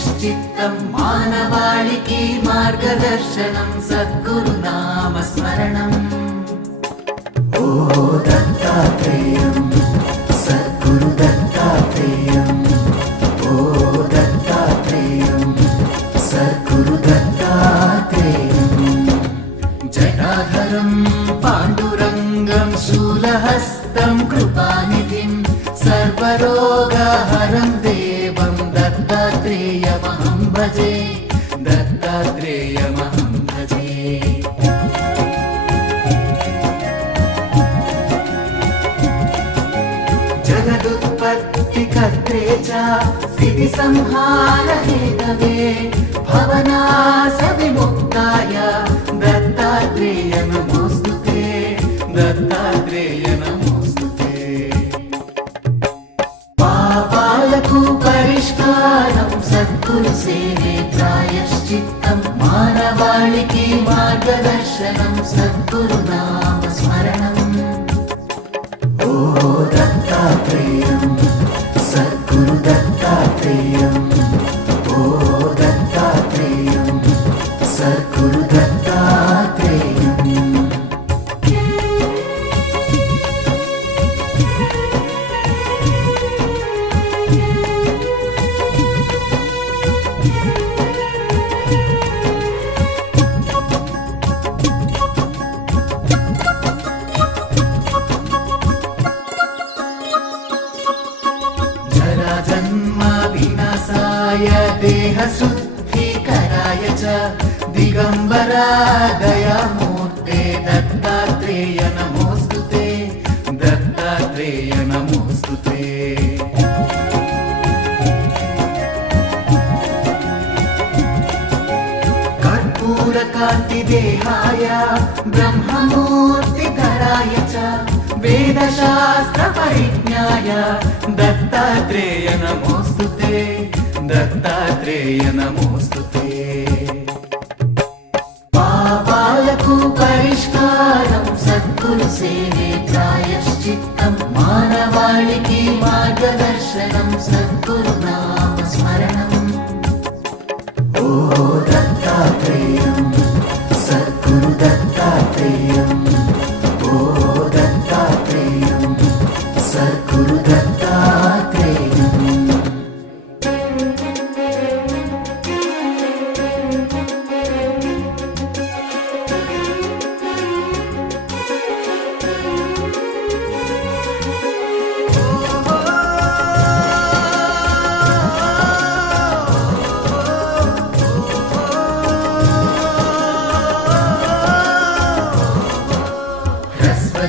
ప్రాయశ్చిత్తం మానవాళికి మార్గదర్శనం సద్గురునామస్మరణం. ఓ దత్తాత్రేయం సద్గురు దత్తాత్రేయం, ఓ దత్తాత్రేయం సద్గురు దత్తాత్రేయం. జటాధరం పాండురంగం శూలహస్తం కృపానిధిం సర్వరోగహరం దేవం దత్తాత్రేయమహం భజే, దత్తాత్రేయమహం భజే. జగదుత్పత్తికర్త్రే చ స్థితి సంహార హేతవే భవనాశ విముక్తాయ దత్తాత్రేయ నమోస్తుతే, దత్తాత్రేయ నమోస్తుతే. పాపాలకు పరిష్కారం సద్గురు సేవే ప్రాయశ్చిత్తం మానవాళికి మార్గదర్శనం సద్గురునామ స్మరణం. ఓ దత్తాత్రేయం సద్గురు దత్తాత్రేయం, ఓ దత్తాత్రేయం సద్గురు దత్తాత్రేయం. జన్మ వినాశాయ దేహశుద్ధీకరాయ చ దిగంబరా దయామూర్తే దత్తాత్రేయ నమోస్తుతే, దత్తాత్రేయ నమోస్తుతే. కర్పూరకాంతి దేహాయ బ్రహ్మమూర్తిధరాయ చ వేదశాస్త్ర పరిజ్ఞాయ దత్తాత్రేయ నమోస్తుతే, దత్తాత్రేయ నమోస్తుతే. పాపాలకు పరిష్కారం సద్గురు సేవే ప్రాయశ్చిత్తం మానవాళికి మార్గదర్శనం సద్గురునామ స్మరణం. ఓ దత్తాత్రేయం సద్గురు దత్తాత్రేయం, ఓ దత్తాత్రేయం సద్గురు దత్తాత్రేయం.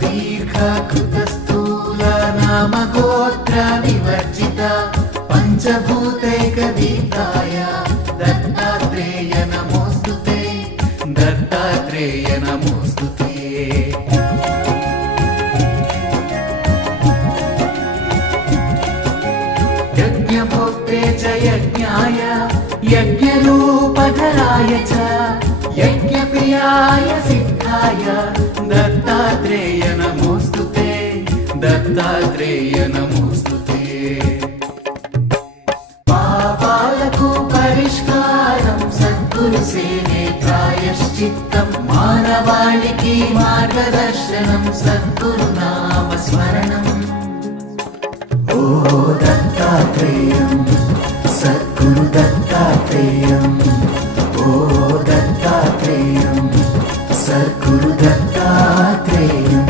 దీర్ఘకృతస్థూల నామగోత్ర వివర్జిత పంచభూతైకదీప్తాయ దత్తాత్రేయ నమోస్తుతే, దత్తాత్రేయ నమోస్తుతే. యజ్ఞభోక్తే చ యజ్ఞాయ యజ్ఞరూపధరాయ చ యజ్ఞప్రియాయ సిద్ధాయ దత్తాత్రేయ నమోస్తుతే, దత్తాత్రేయ నమోస్తుతే. పాపాలకు పరిష్కారం సద్గురు సేవే ప్రాయశ్చిత్తం మానవాళికి మార్గదర్శనం సద్గురునామ స్మరణం. ఓ దత్తాత్రేయం సద్గురు దత్తాత్రేయం, ఓ దత్తాత్రేయం సద్గురు దత్తాత్రేయం.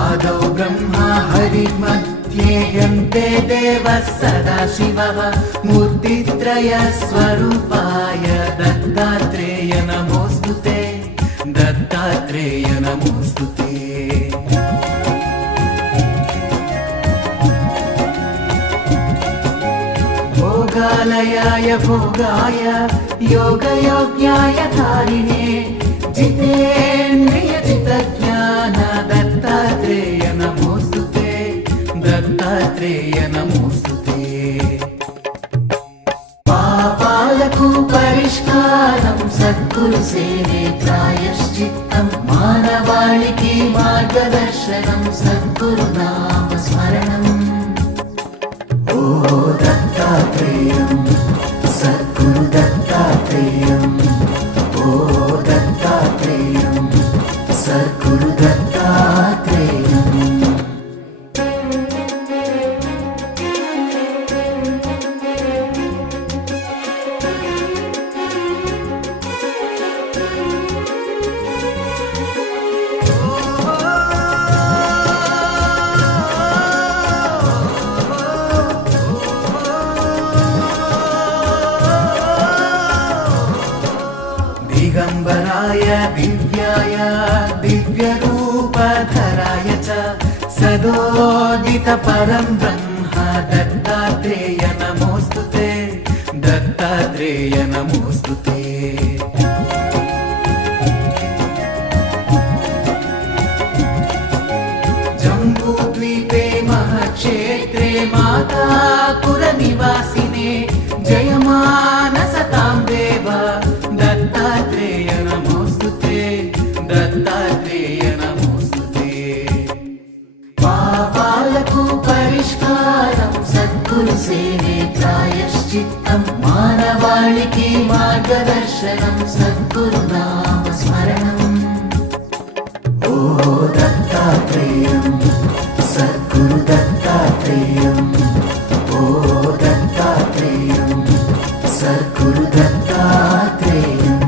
ఆదౌ బ్రహ్మ హరిర్मध्ये यन्ते देवः सदाशिवः मूर्तित्रय स्वरूपाय दत्तात्रेय नमोस्तुते, दत्तात्रेय नमोस्तुते. भोगालयाय भोगाय योगयोग्याय धारिणे जितेन्द्रिय जितज्ञान दत्तात्रेय नमोस्तुते, దత్తాత్రేయ నమోస్తుతే పాపాలకు పరిష్కారం సద్గురు సేవే ప్రాయశ్చిత్తం మానవాళికి మార్గదర్శనం సద్గురు నామ స్మరణం ఓ దత్తాత్రేయం సద్గురు దత్తాత్రేయం ఓ దత్తాత్రేయం సద్గురు దత్తాత్రేయం दिगम्बराय दिव्याय दिव्यरूपधराय च सदोदितपरं ब्रह्म दत्तात्रेय नमोस्तुते दत्तात्रेय नमोस्तुते जम्बूद्वीपे महक्षेत्रे मातापुरनिवासिने जयमानसतां देव दत्तात्रेय नमोस्तुते दत्तात्रेय नमोस्तुते पापाలకు పరిష్కారం సద్గురు సేవే ప్రాయశ్చిత్తం మానవాళికి మార్గదర్శనం సద్గురు నామ స్మరణం ఓ దత్తాత్రేయం సద్గురు దత్తాత్రేయం ఓ దత్తాత్రేయం సద్గురు దత్తాత్రేయం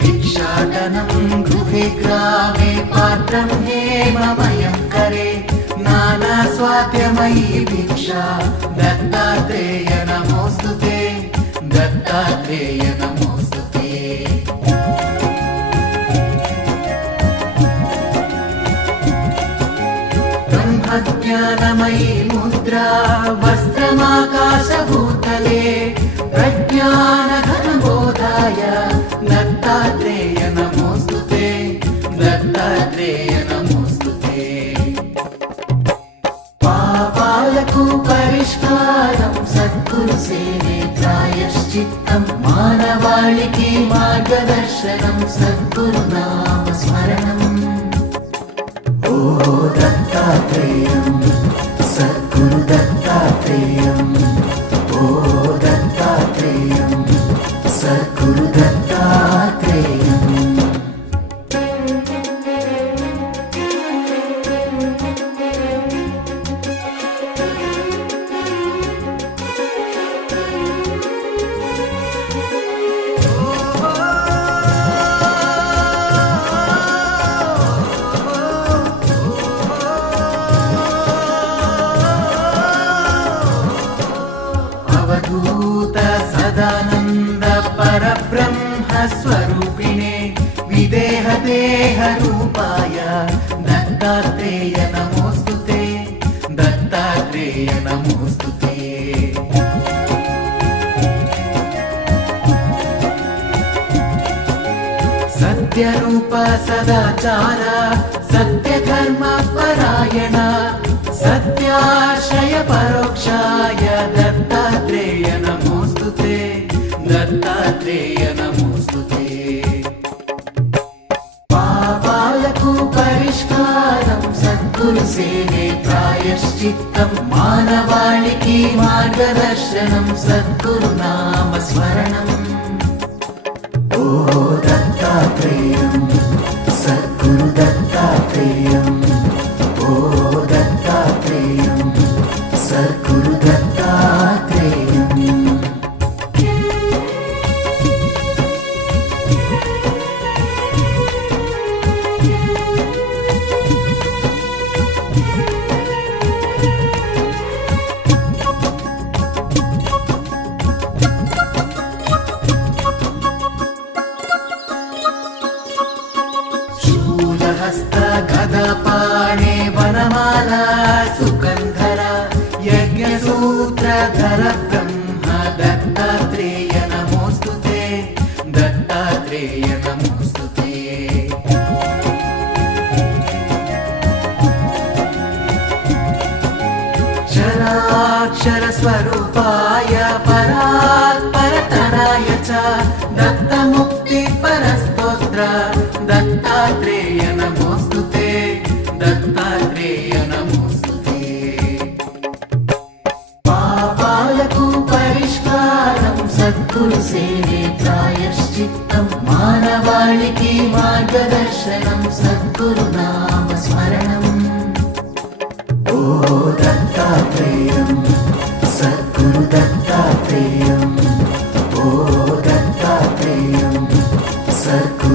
भिक्षाटनं गृहे ग्रामे पात्रं हेममयं करे नानास्वाद्यमयी भिक्षा दत्तात्रेय नमोस्तुते दत्तात्रेय नमोस्तुते ब्रह्मज्ञानमयी मुद्रा वस्त्रमाकाशभूतले प्रज्ञानघनबोधाय दत्तात्रेय नमोस्तुते दत्तात्रेय नमोस्तुते పాపాలకు పరిష్కారం సద్గురు సేవే ప్రాయశ్చిత్తం మానవాళికి మార్గదర్శనం సద్గురు నామ స్మరణం ఓ దత్తాత్రేయం సద్గురు దత్తాత్రేయం ఓ దత్తాత్రేయం సద్గురు దత్తాత్రేయం అవధూత సదానంద పరబ్రహ్మ స్వరూపిణే విదేహ దేహ రూపాయ దత్తాత్రేయ నమోస్తుతే దత్తాత్రేయ నమోస్తుతే సత్యరూప సదాచార సత్యధర్మ పరాయణ సత్యాశ్రయ పరోక్షాయ దత్తాత్రేయ నమోస్తుతే దత్తాత్రేయ నమోస్తుతే పాపాలకు పరిష్కారం సద్గురు సేవే ప్రాయశ్చిత్తం మానవాళికి మార్గదర్శనం సద్గురు నామ స్మరణం ఓ దత్తాత్రేయం సద్గురు దత్తాత్రేయం ఓ దత్తాత్రేయం సద్గురు దత్తాత్రేయం वनमाला सुकन्धर यज्ञसूत्रधर ब्रह्म दत्तात्रेय नमोऽस्तु ते दत्तात्रेय नमोऽस्तु ते क्षराक्षरस्वरूपाय परात्परतराय च दत्तमुक्तिपरस्तोत्र दत्तात्रेय नमोऽस्तु ते दत्तात्रेय नमोऽस्तु ते पापाలకు పరిష్కారం సద్గురు సేవే ప్రాయశ్చిత్తం మానవాళికి మార్గదర్శనం సద్గురు నామ స్మరణం ओ दत्तात्रेयं सद्गुरु दत्तात्रेयं ओ दत्तात्रेयं सद्गुरु